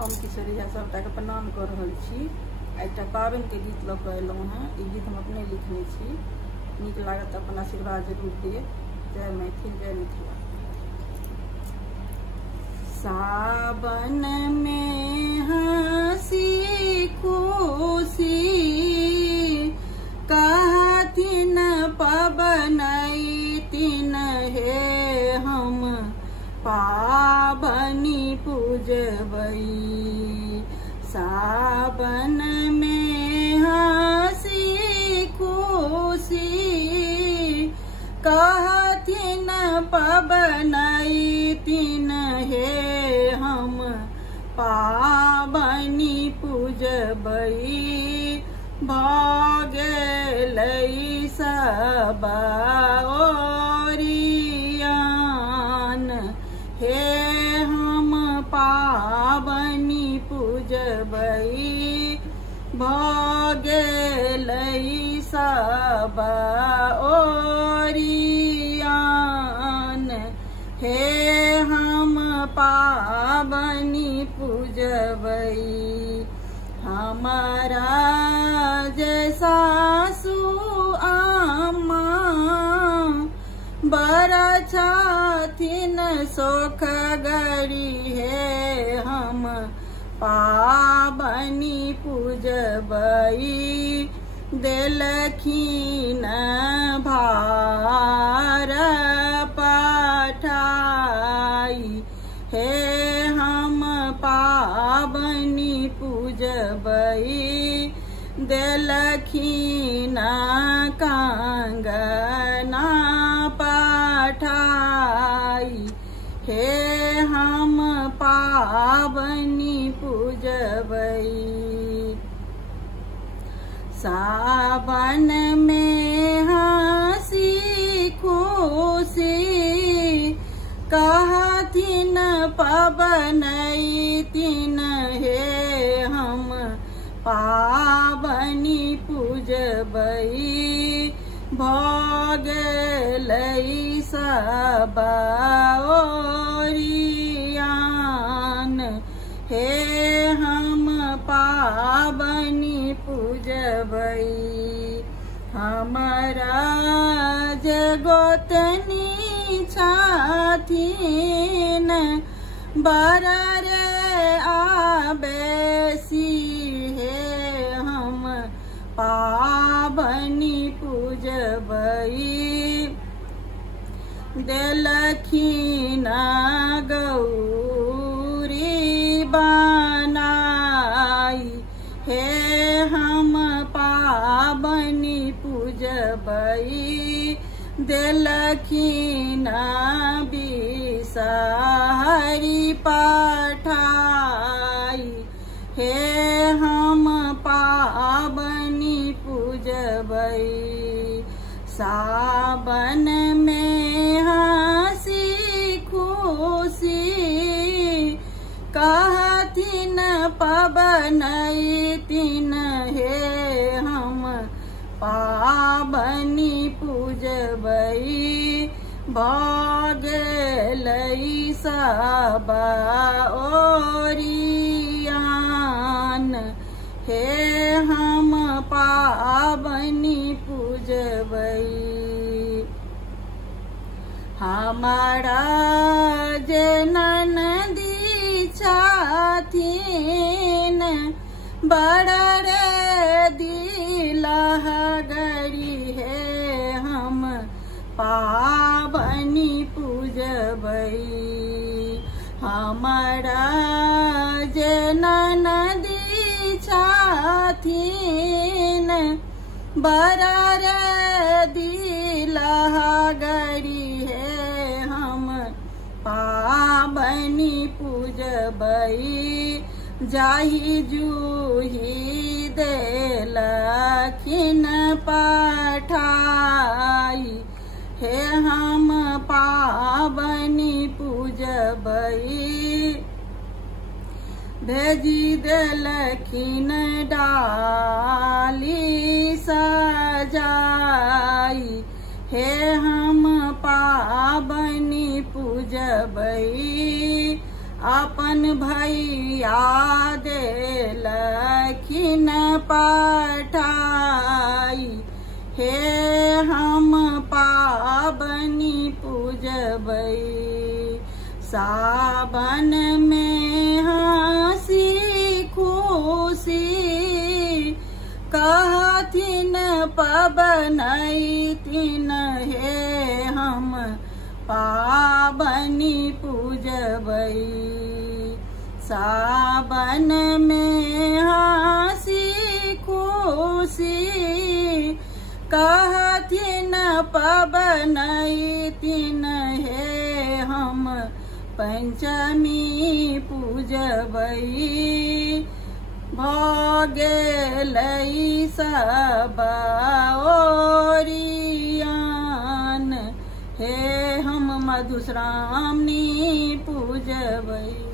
हम किशोरी झा सबटा के प्रणाम कर रहल छी। एकटा पाबनि के गीत लऽ कऽ एलहुँ हैं। ई गीत हम अपने लिखने छी। नीक लागत अपन आशीर्वाद जरूर दिए। जय मैथिल, जय मिथिला। सावन में हंसी खुशी कहथिन पबनैतिन हे हम पाबनि पूजबै। सावन में हंसी खुशी कहथिन पबनैतिन हे हम पाबनि पूजबै। भऽ गेलै सब ओरियान हे हम पाबनि पूजबै। भऽ गेलै सब ओरियान हे हम पाबनि पूजबै। हमारा जे सासु आमा बड़ा छथिन सोखगरी हे हम पाबनि पूजबै। देलखिन भार पठाई हे हम पाबनि पूजबै। देलखिन कंगना पठाई हे हम पाबनि पूजबै। सावन में हंसी खुशी कहथिन पबनैतिन हे हम पाबनि पूजबै। भऽ गेलै सब ओरियान हे हम पाबनि पूजबै। हमरा जे गोतनी छथिन बड़ा रे आबेसी हे हम पाबनि पूजबै। देलखिन गौरी बनाई हे हम पाबनि पूजबै। देलखिन बिसहरी पठाई हे हम पाबनि पूजबै। सावन में हंसी खुशी कहथिन पबनैतिन हे हम पाबनि पूजबै। भऽ गेलै सब ओरियान हे हम पाबनि पूजबै। हमारा जे ननदी छथिन बड़ा रे दिलहगरी हे हम पाबनि पूजबै। हमारा जे ननदी छथिन बड़ा रे दिलहगरी हे हम पाबनि पूजबै। जाहि जूही देलखिन पठाई हे हम पाबनि पूजबै। भेजी देलखिन डाली सजाई हे हम पाबनि पूजबै। अपन भैया देलखिन पठाई। हे हम पाबनि पूजबै सावन में हंसी खुशी। कहथिन पबनैतिन हे हम पाबनि पूजबै सावन में हंसी खुशी। कहथिन पबनैतिन हे हम पंचमी पूजबै। भ गेलै सब ओरियान हे हम मधुश्रावणी पूजबै।